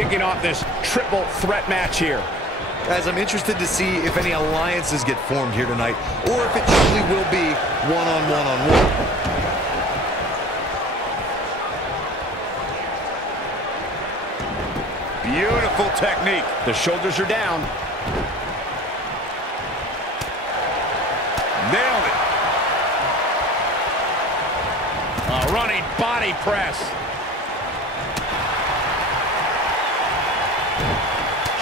kicking off this triple threat match here. Guys, I'm interested to see if any alliances get formed here tonight, or if it truly will be one-on-one-on-one. Beautiful technique. The shoulders are down. Nailed it. A running body press.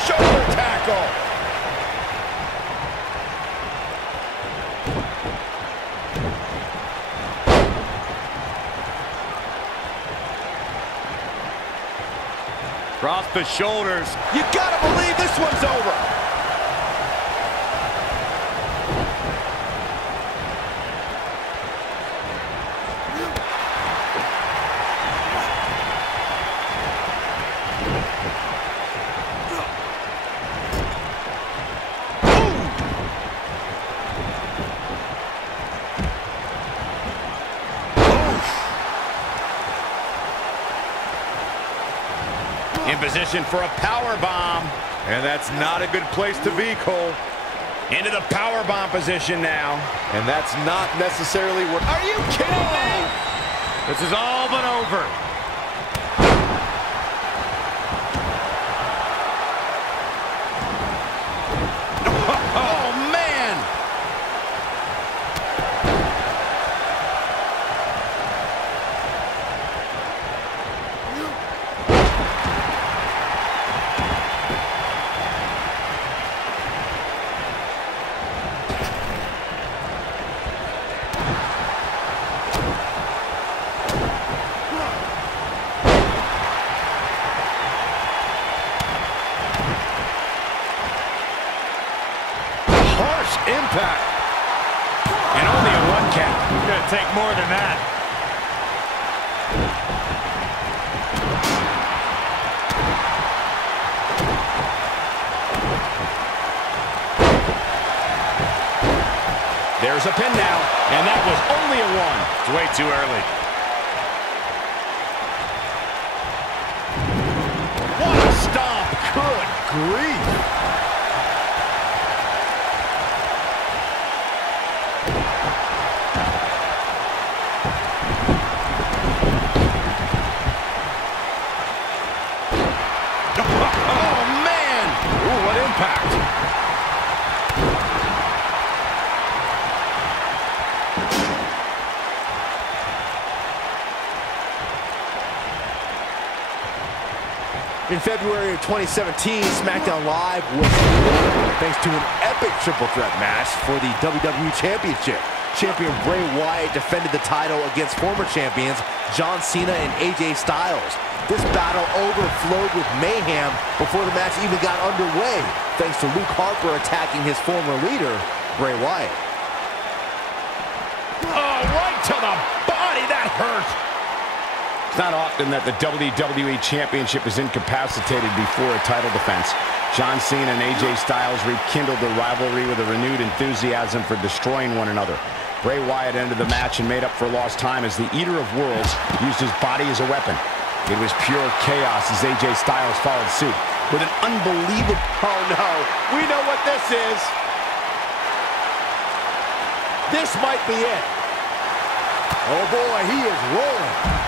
Shoulder tackle. Across the shoulders. You gotta believe this one's over. In position for a power bomb. And that's not a good place to be, Cole. Into the power bomb position now. And that's not necessarily where... Are you kidding me? This is all but over. Oh, man! Impact. And only a one count. It's going to take more than that. There's a pin now, and that was only a one. It's way too early. What a stomp. Good grief. In February of 2017, SmackDown Live was thanks to an epic triple threat match for the WWE Championship. Champion Bray Wyatt defended the title against former champions John Cena and AJ Styles. This battle overflowed with mayhem before the match even got underway, thanks to Luke Harper attacking his former leader, Bray Wyatt. Oh, right to the body, that hurt! It's not often that the WWE Championship is incapacitated before a title defense. John Cena and AJ Styles rekindled the rivalry with a renewed enthusiasm for destroying one another. Bray Wyatt ended the match and made up for lost time as the Eater of Worlds used his body as a weapon. It was pure chaos as AJ Styles followed suit with an unbelievable... Oh no, we know what this is. This might be it. Oh boy, he is rolling.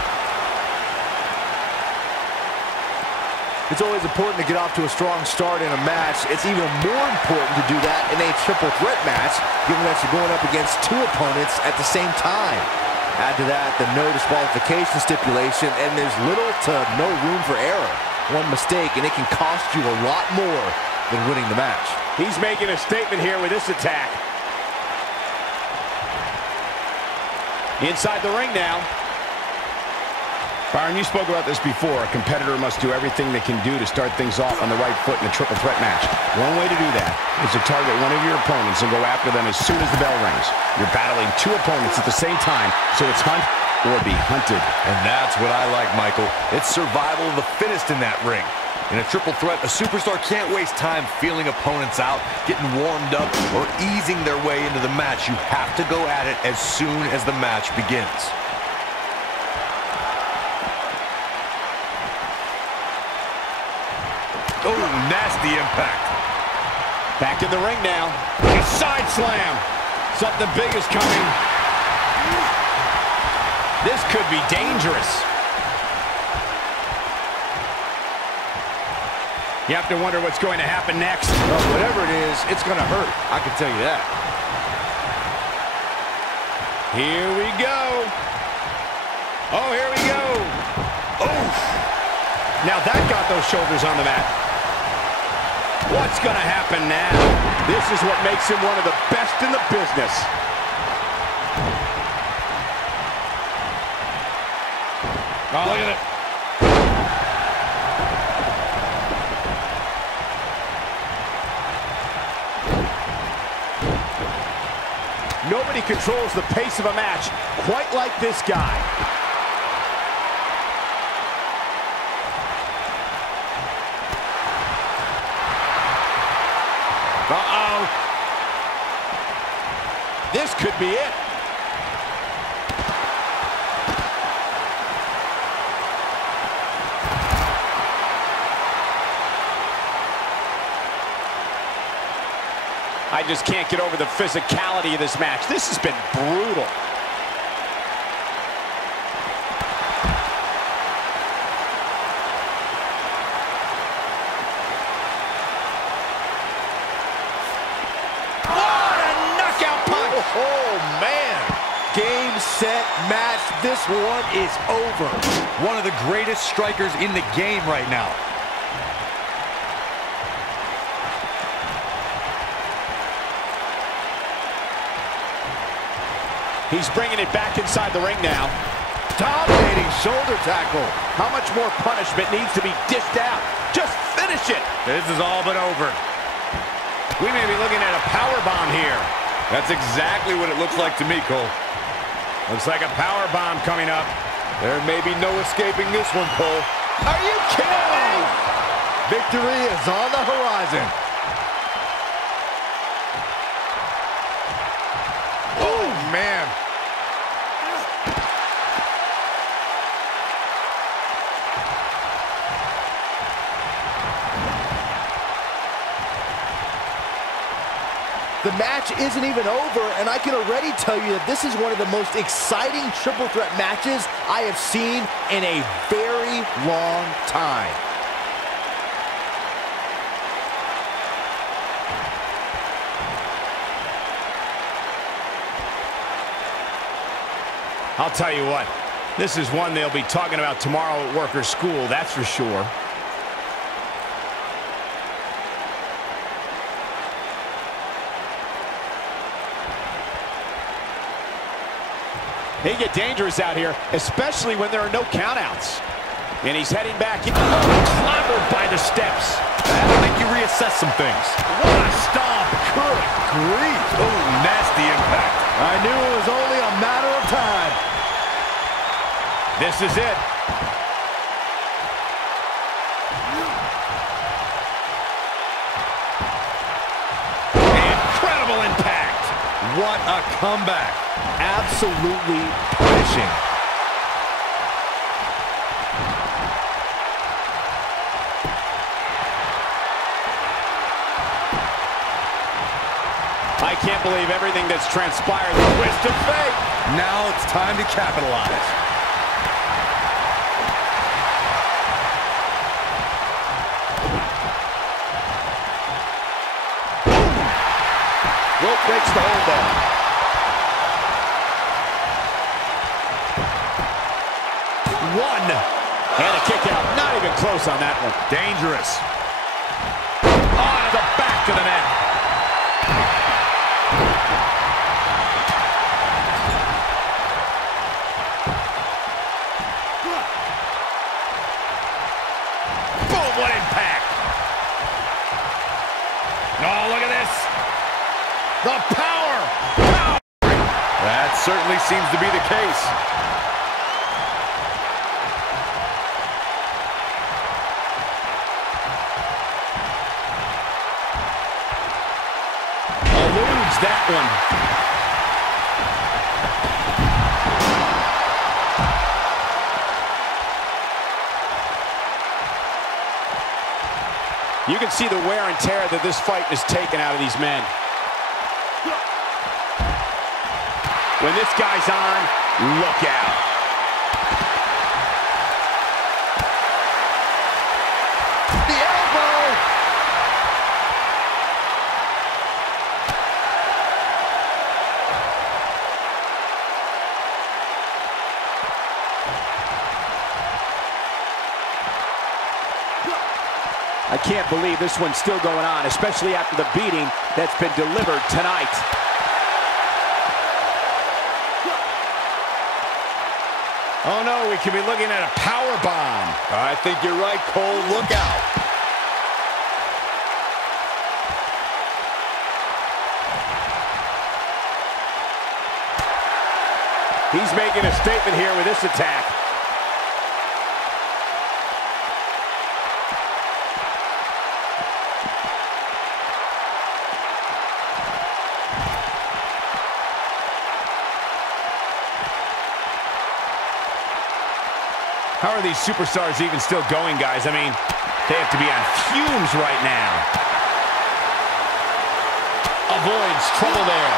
It's always important to get off to a strong start in a match. It's even more important to do that in a triple threat match, given that you're going up against two opponents at the same time. Add to that the no disqualification stipulation, and there's little to no room for error. One mistake, and it can cost you a lot more than winning the match. He's making a statement here with this attack. Inside the ring now. Byron, you spoke about this before. A competitor must do everything they can do to start things off on the right foot in a triple threat match. One way to do that is to target one of your opponents and go after them as soon as the bell rings. You're battling two opponents at the same time, so it's hunt or be hunted. And that's what I like, Michael. It's survival of the fittest in that ring. In a triple threat, a superstar can't waste time feeling opponents out, getting warmed up, or easing their way into the match. You have to go at it as soon as the match begins. nasty impact. Back in the ring now. A side slam. Something big is coming. This could be dangerous. You have to wonder what's going to happen next. Well, whatever it is, it's going to hurt. I can tell you that. Here we go. Oh, here we go. Oh. Now that got those shoulders on the mat. What's going to happen now? This is what makes him one of the best in the business. Oh, look at it. Nobody controls the pace of a match quite like this guy. Uh-oh. This could be it. I just can't get over the physicality of this match. This has been brutal. What a knockout punch! Oh, man. Game, set, match. This one is over. One of the greatest strikers in the game right now. He's bringing it back inside the ring now. Dominating shoulder tackle. How much more punishment needs to be dished out? Just finish it. This is all but over. We may be looking at a power bomb here. That's exactly what it looks like to me, Cole. Looks like a power bomb coming up. There may be no escaping this one, Cole. Are you kidding me? Victory is on the horizon. Oh, man. The match isn't even over, and I can already tell you that this is one of the most exciting triple threat matches I have seen in a very long time. I'll tell you what, this is one they'll be talking about tomorrow at workers' school, that's for sure. They get dangerous out here, especially when there are no countouts. And he's heading back in. Clobbered by the steps. That'll make you reassess some things. What a stomp. Good grief. Oh, nasty impact. I knew it was only a matter of time. This is it. Incredible impact. What a comeback. Absolutely punishing. I can't believe everything that's transpired. The twist of fate. Now it's time to capitalize. Rope breaks the hold there. One. And a kick out. Not even close on that one. Dangerous. On the back of the neck. Boom, what impact. Oh, look at this. The power. That certainly seems to be the case. Eludes that one. You can see the wear and tear that this fight has taken out of these men. When this guy's on, look out. The elbow! I can't believe this one's still going on, especially after the beating that's been delivered tonight. Oh no, we could be looking at a power bomb. I think you're right, Cole. Look out. He's making a statement here with this attack. How are these superstars even still going, guys? I mean, they have to be on fumes right now. Avoids trouble there.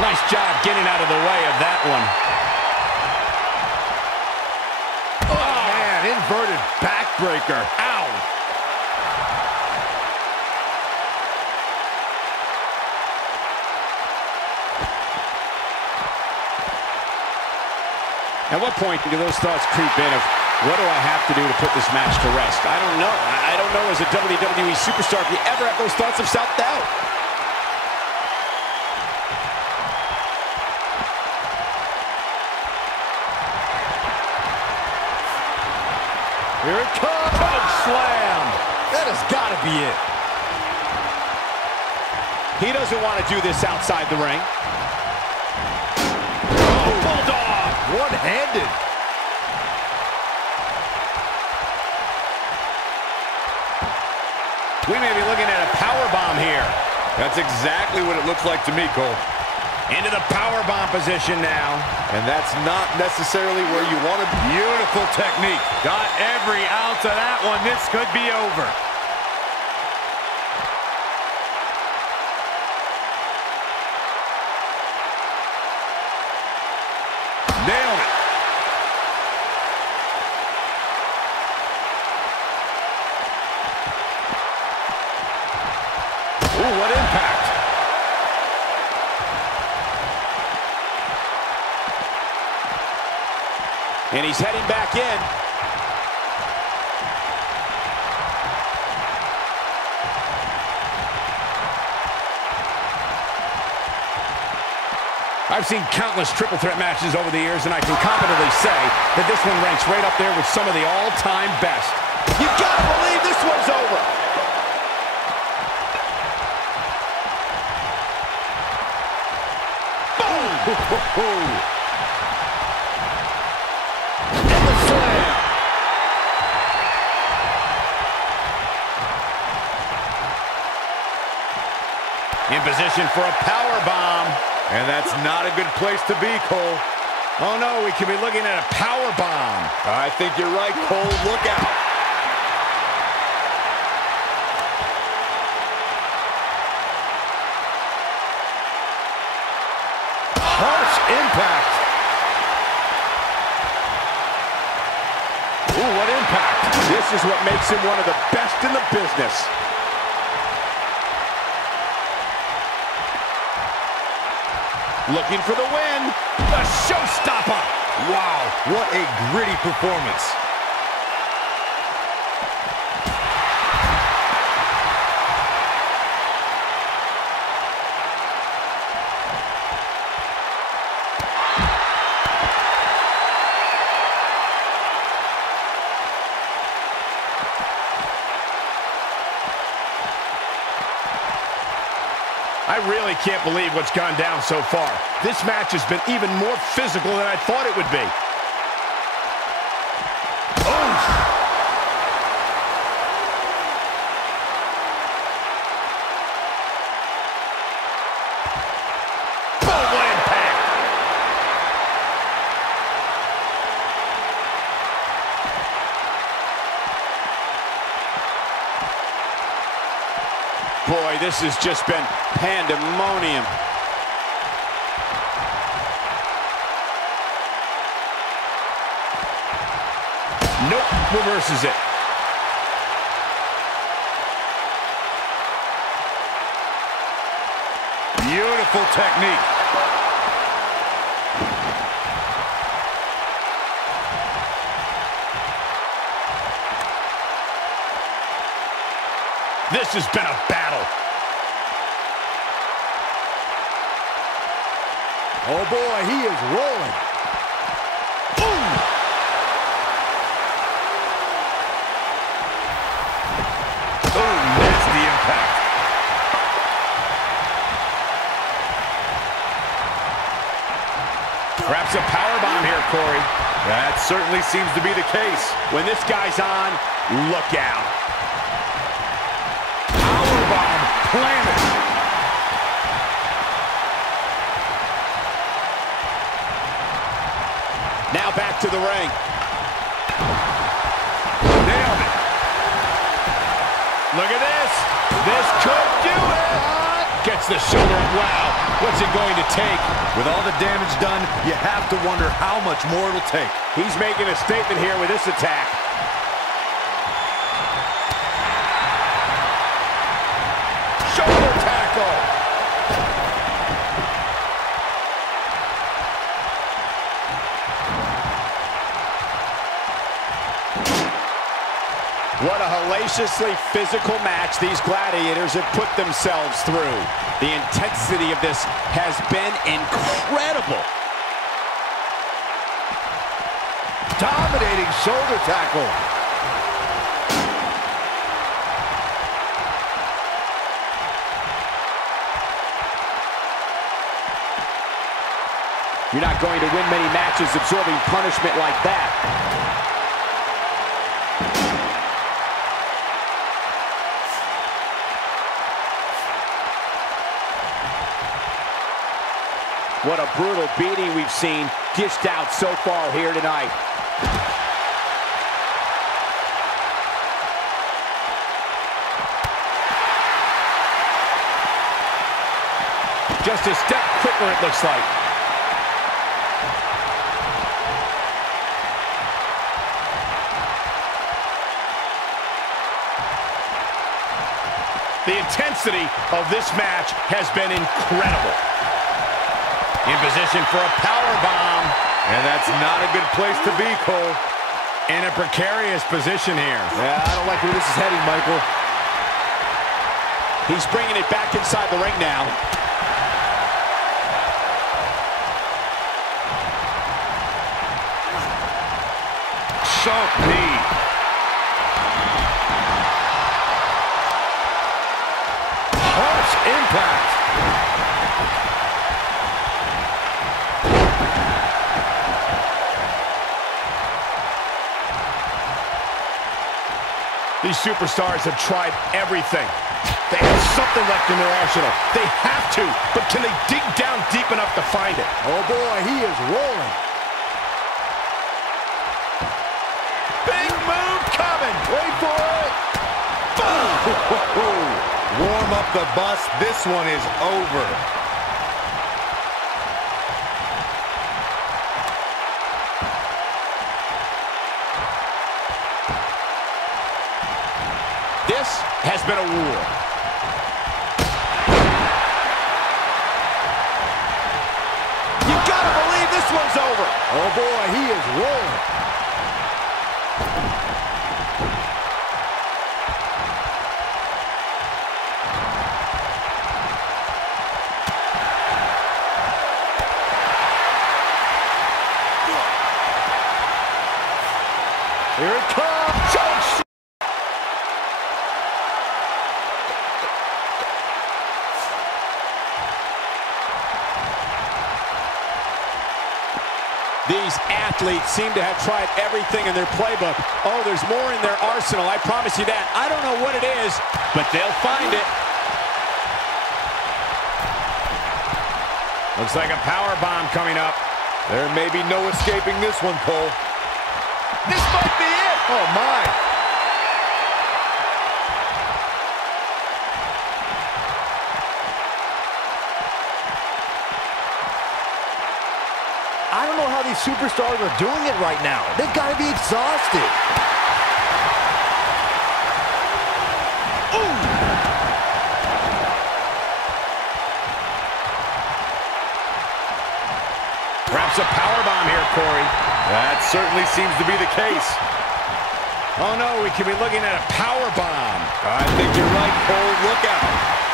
Nice job getting out of the way of that one. Oh, man, inverted backbreaker. Ow. At what point do those thoughts creep in of, what do I have to do to put this match to rest? I don't know. I don't know as a WWE superstar if you ever have those thoughts of self-doubt. Here it comes. Choke slam. That has got to be it. He doesn't want to do this outside the ring. Oh, bulldog. One-handed. We may be looking at a power bomb here. That's exactly what it looks like to me, Cole. Into the power bomb position now. And that's not necessarily where you want to be. Beautiful technique. Got every ounce of that one. This could be over. Nailed it. Ooh, what impact. And he's heading back in. I've seen countless triple threat matches over the years, and I can confidently say that this one ranks right up there with some of the all-time best. You gotta believe this one's over. Boom! And the slam. In position for a power bomb. And that's not a good place to be, Cole. Oh no, we could be looking at a power bomb. I think you're right, Cole. Look out. Harsh impact. Ooh, what impact. This is what makes him one of the best in the business. Looking for the win. The showstopper. Wow, what a gritty performance. I really can't believe what's gone down so far. This match has been even more physical than I thought it would be. Oh, what impact! Boy, this has just been pandemonium. Nope, reverses it. Beautiful technique. This has been a battle. Oh boy, he is rolling. Boom! Oh, nasty impact. Perhaps a powerbomb here, Corey. That certainly seems to be the case. When this guy's on, look out. Powerbomb planted. Now back to the ring. Nailed it. Look at this. This could do it. Gets the shoulder up. Wow. What's it going to take? With all the damage done, you have to wonder how much more it'll take. He's making a statement here with this attack. Shoulder tackle. What a hellaciously physical match these gladiators have put themselves through. The intensity of this has been incredible. Dominating shoulder tackle. You're not going to win many matches absorbing punishment like that. What a brutal beating we've seen dished out so far here tonight. Just a step quicker, it looks like. The intensity of this match has been incredible. In position for a power bomb. And that's not a good place to be, Cole. In a precarious position here. Yeah, I don't like where this is heading, Michael. He's bringing it back inside the ring now. Sharp knee. Harsh impact. These superstars have tried everything. They have something left in their arsenal. They have to, but can they dig down deep enough to find it? Oh boy, he is rolling. Big move coming. Wait for it. Boom! Warm up the bus. This one is over. This has been a war. You gotta believe this one's over. Oh boy, he is rolling. Here it comes. Choke. These athletes seem to have tried everything in their playbook. Oh, there's more in their arsenal, I promise you that. I don't know what it is, but they'll find it. Looks like a power bomb coming up. There may be no escaping this one, Cole. This might be it. Oh, my. superstars are doing it right now. They've got to be exhausted. Ooh! Perhaps a powerbomb here, Corey. That certainly seems to be the case. Oh no, we could be looking at a powerbomb. I think you're right, Cole. Look out.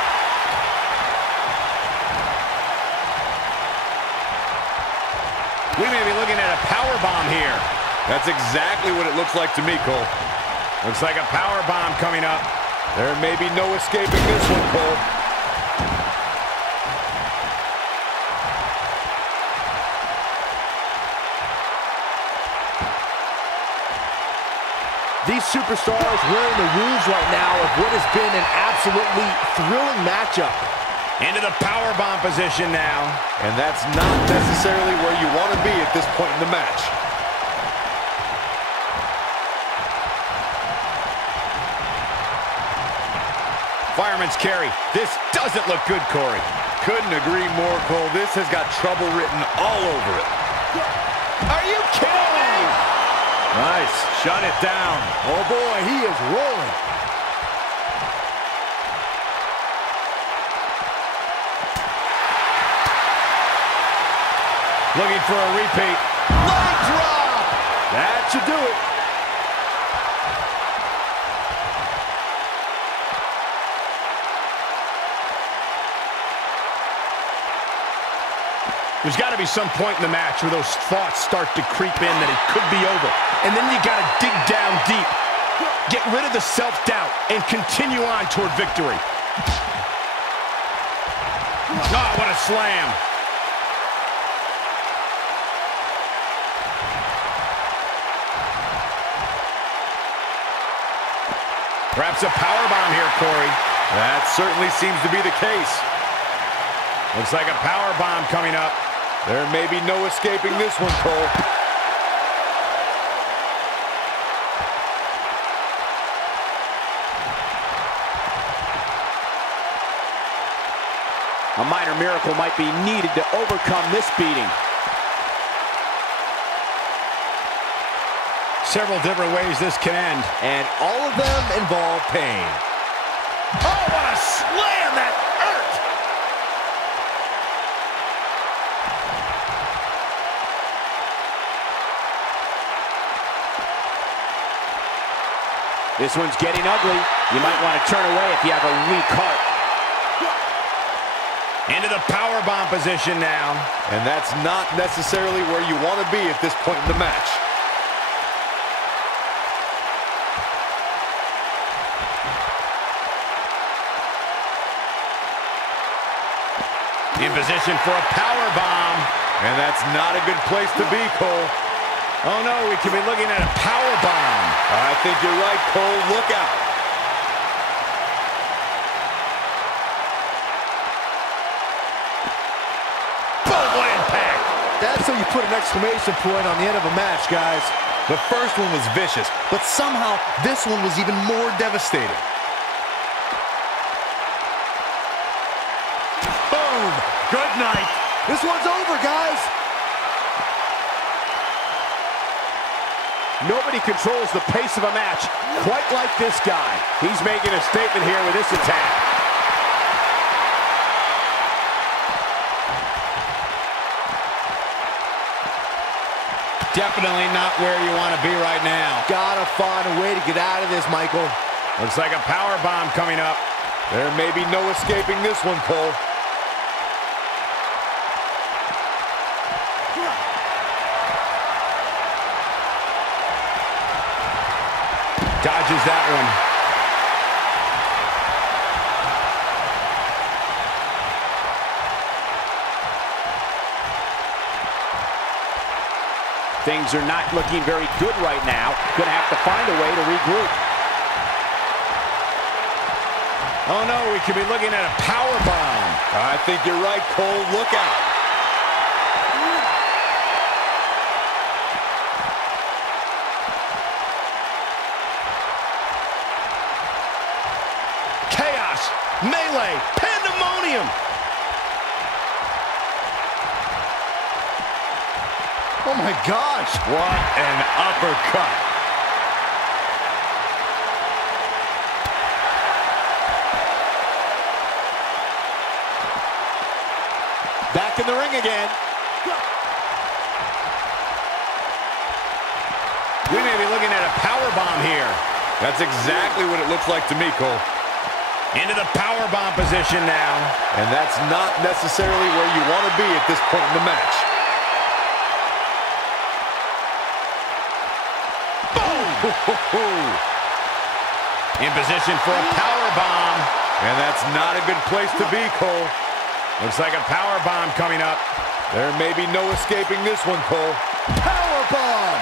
We may be looking at a powerbomb here. That's exactly what it looks like to me, Cole. Looks like a powerbomb coming up. There may be no escaping this one, Cole. These superstars wearing the wounds right now of what has been an absolutely thrilling matchup. Into the powerbomb position now. And that's not necessarily where you want to be at this point in the match. Fireman's carry. This doesn't look good, Corey. Couldn't agree more, Cole. This has got trouble written all over it. Are you kidding me? Nice. Shut it down. Oh boy, he is rolling. Looking for a repeat. Leg drop. That should do it. There's got to be some point in the match where those thoughts start to creep in that it could be over. And then you got to dig down deep. Get rid of the self-doubt and continue on toward victory. Oh, what a slam. Perhaps a powerbomb here, Corey. That certainly seems to be the case. Looks like a powerbomb coming up. There may be no escaping this one, Cole. A minor miracle might be needed to overcome this beating. Several different ways this can end. And all of them involve pain. Oh, what a slam that hurt! This one's getting ugly. You might want to turn away if you have a weak heart. Into the powerbomb position now. And that's not necessarily where you want to be at this point in the match. In position for a powerbomb. And that's not a good place to be, Cole. Oh no, we could be looking at a powerbomb. I think you're right, Cole. Look out. Boom, what impact. That's how you put an exclamation point on the end of a match, guys. The first one was vicious, but somehow this one was even more devastating. Boom. Good night. This one's over, guys. Nobody controls the pace of a match quite like this guy. He's making a statement here with this attack. Definitely not where you want to be right now. Gotta find a way to get out of this, Michael. Looks like a powerbomb coming up. There may be no escaping this one, Cole. Dodges that one. Things are not looking very good right now. Gonna have to find a way to regroup. Oh no, we could be looking at a powerbomb. I think you're right, Cole. Look out. Chaos, melee, pandemonium. Oh my gosh. What an uppercut. Back in the ring again. We may be looking at a powerbomb here. That's exactly what it looks like to me, Cole. Into the powerbomb position now. And that's not necessarily where you want to be at this point in the match. Boom! In position for a powerbomb. And that's not a good place to be, Cole. Looks like a powerbomb coming up. There may be no escaping this one, Cole. Powerbomb.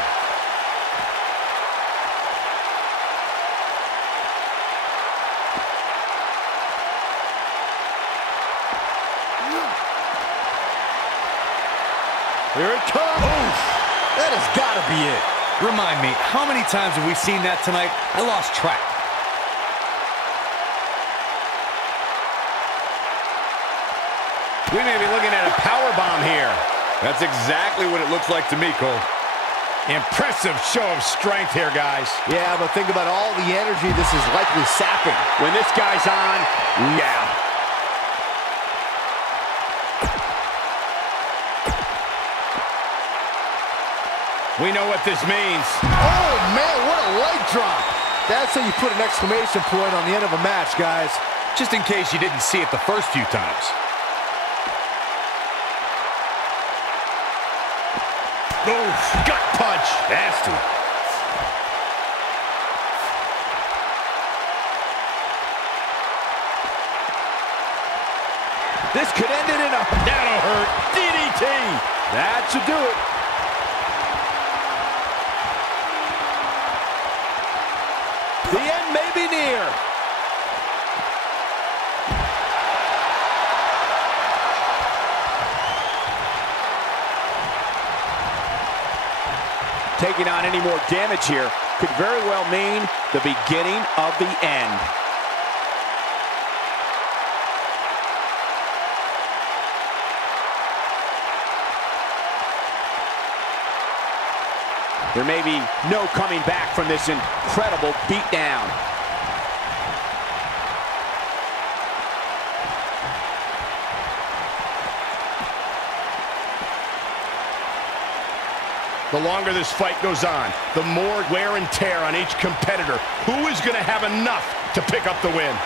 Here it comes. Oof. That has got to be it. Remind me, how many times have we seen that tonight? I lost track. We may be looking at a powerbomb here. That's exactly what it looks like to me, Cole. Impressive show of strength here, guys. Yeah, but think about all the energy this is likely sapping. When this guy's on, yeah. We know what this means. Oh, man, what a leg drop. That's how you put an exclamation point on the end of a match, guys. Just in case you didn't see it the first few times. Oof, gut punch. Nasty. This could end it in a... That'll hurt. DDT. That should do it. The end may be near. Taking on any more damage here could very well mean the beginning of the end. There may be no coming back from this incredible beatdown. The longer this fight goes on, the more wear and tear on each competitor. Who is going to have enough to pick up the win?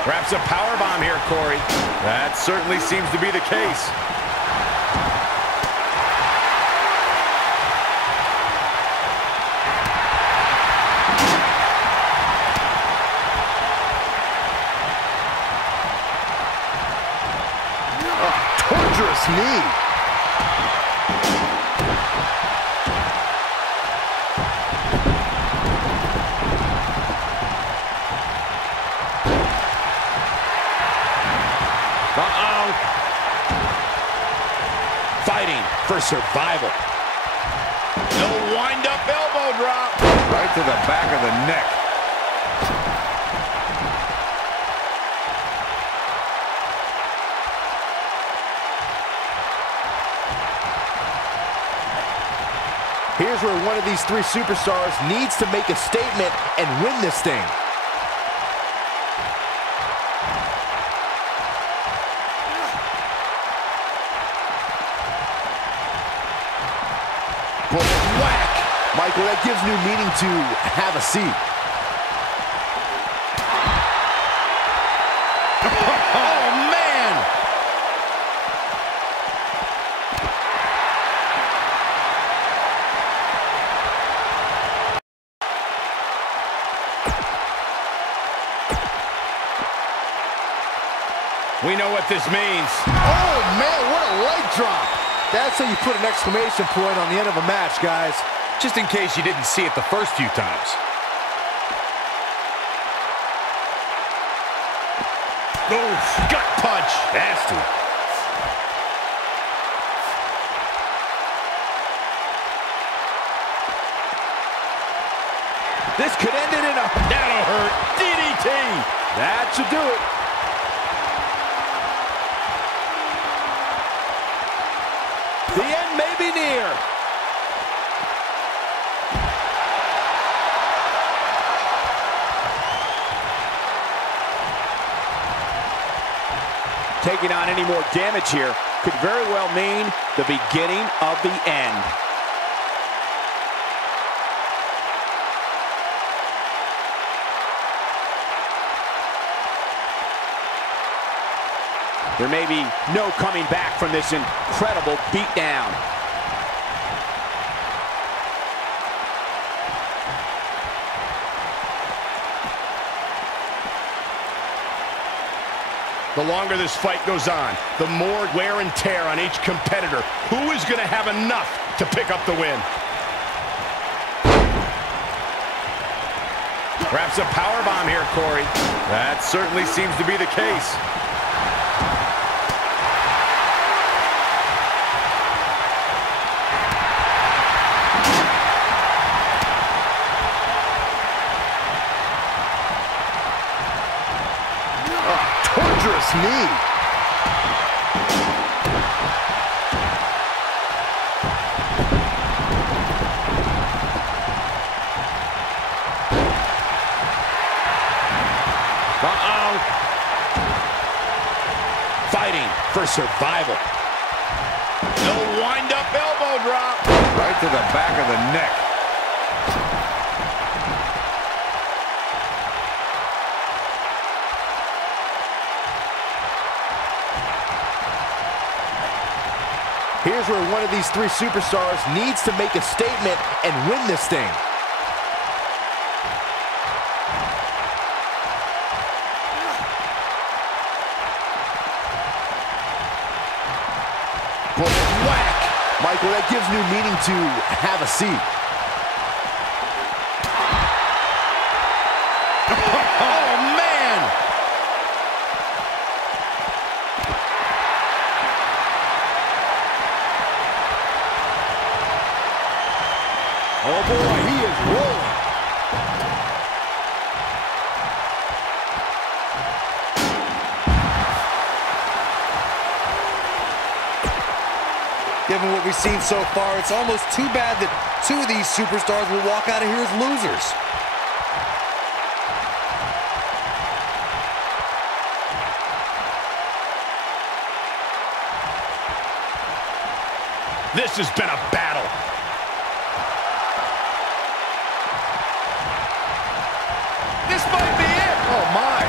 Perhaps a powerbomb here, Corey. That certainly seems to be the case. Torturous knee. Uh-oh. Fighting for survival. No wind-up elbow drop. Right to the back of the neck. Here's where one of these three superstars needs to make a statement and win this thing. Whack! Michael, that gives new meaning to have a seat. Oh, man! We know what this means. Oh, man, what a leg drop. That's how you put an exclamation point on the end of a match, guys. Just in case you didn't see it the first few times. Oof, gut punch. Nasty. This could end it in a... That'll hurt. DDT. That should do it. Taking on any more damage here could very well mean the beginning of the end. There may be no coming back from this incredible beatdown. The longer this fight goes on, the more wear and tear on each competitor. Who is going to have enough to pick up the win? Perhaps a powerbomb here, Corey. That certainly seems to be the case. Torturous knee. Fighting for survival. No wind-up elbow drop. Right to the back of the neck. Here's where one of these three superstars needs to make a statement and win this thing. Whack! Michael, that gives new meaning to have a seat. Oh, man! Oh, boy, he is rolling. Given what we've seen so far, it's almost too bad that two of these superstars will walk out of here as losers. This has been a battle. This might be it. Oh, my.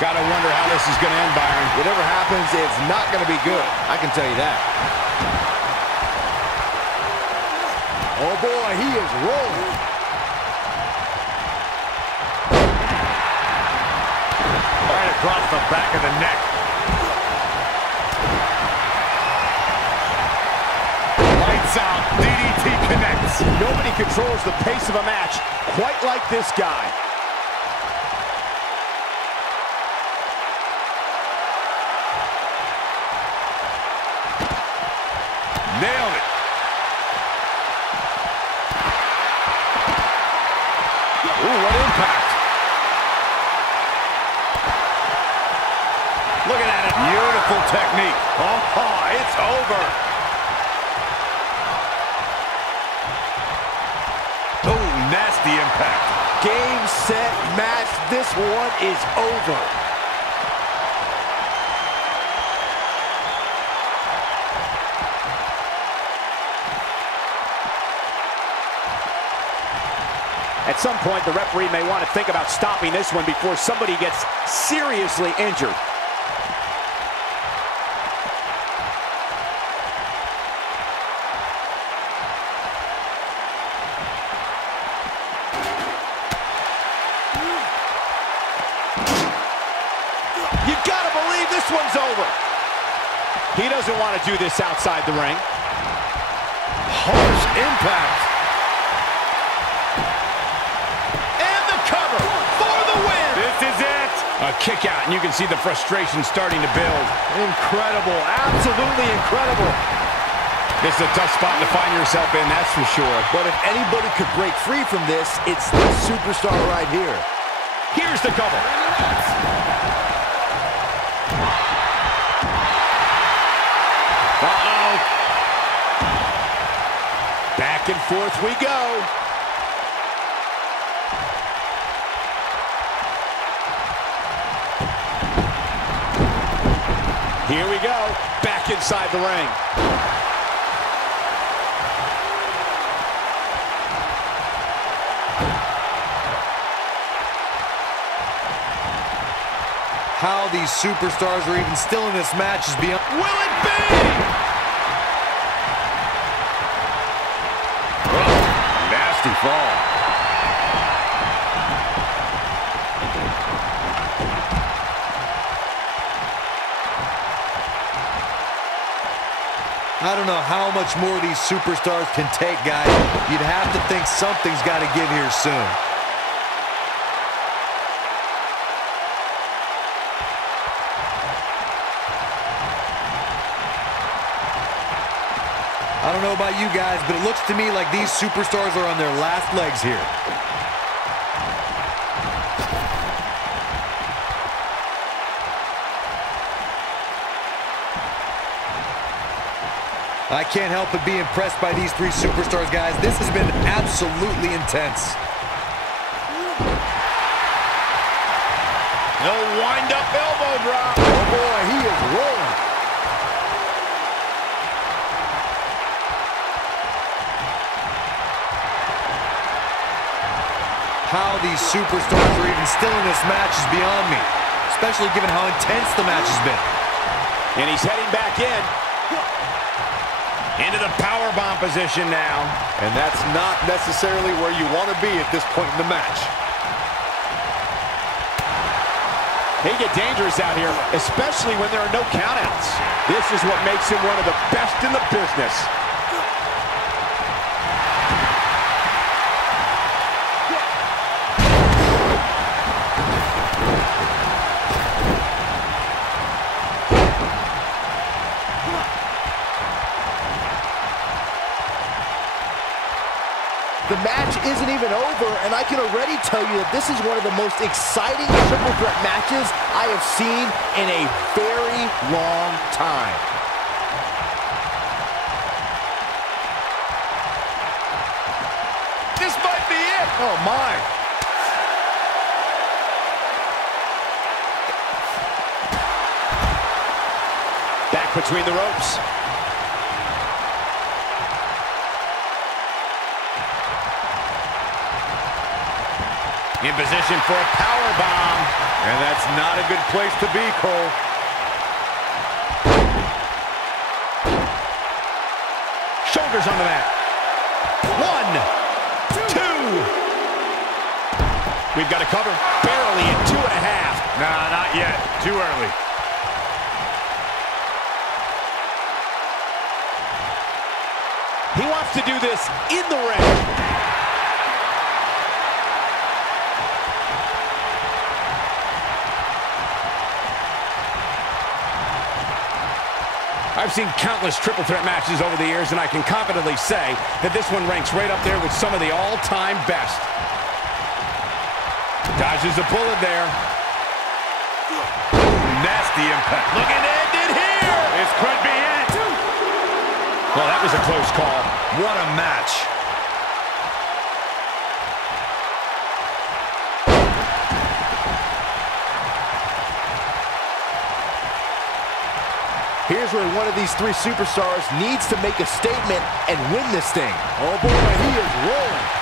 Gotta wonder how this is gonna end, Byron. Whatever happens, it's not going to be good. I can tell you that. Oh, boy, he is rolling. Right across the back of the neck. Lights out. DDT connects. Nobody controls the pace of a match quite like this guy. Nailed it. Ooh, what impact. Looking at it. Beautiful technique. Oh, it's over. Oh, nasty impact. Game, set, match. This one is over. At some point, the referee may want to think about stopping this one before somebody gets seriously injured. You gotta believe this one's over. He doesn't want to do this outside the ring. Harsh impact. This is it. A kick out, and you can see the frustration starting to build. Incredible. Absolutely incredible. This is a tough spot to find yourself in, that's for sure. But if anybody could break free from this, it's this superstar right here. Here's the cover. Uh-oh. Back and forth we go. Here we go, back inside the ring. How these superstars are even still in this match is beyond... Will it be? Oh, nasty fall. I don't know how much more these superstars can take, guys. You'd have to think something's got to give here soon. I don't know about you guys, but it looks to me like these superstars are on their last legs here. I can't help but be impressed by these three superstars, guys. This has been absolutely intense. No wind-up elbow drop. Oh, boy, he is rolling. How these superstars are even still in this match is beyond me, especially given how intense the match has been. And he's heading back in. Into the powerbomb position now. And that's not necessarily where you want to be at this point in the match. They get dangerous out here, especially when there are no countouts. This is what makes him one of the best in the business. The match isn't even over, and I can already tell you that this is one of the most exciting triple threat matches I have seen in a very long time. This might be it. Oh, my. Back between the ropes. In position for a powerbomb. And that's not a good place to be, Cole. Shoulders on the mat. 1, 2. We've got a cover. Barely at 2.5. Nah, not yet. Too early. He wants to do this in the ring. I've seen countless triple threat matches over the years, and I can confidently say that this one ranks right up there with some of the all-time best. Dodges a bullet there. Nasty impact. Looking to end it here. This could be it. Well, that was a close call. What a match. Here's where one of these three superstars needs to make a statement and win this thing. Oh boy, he is rolling.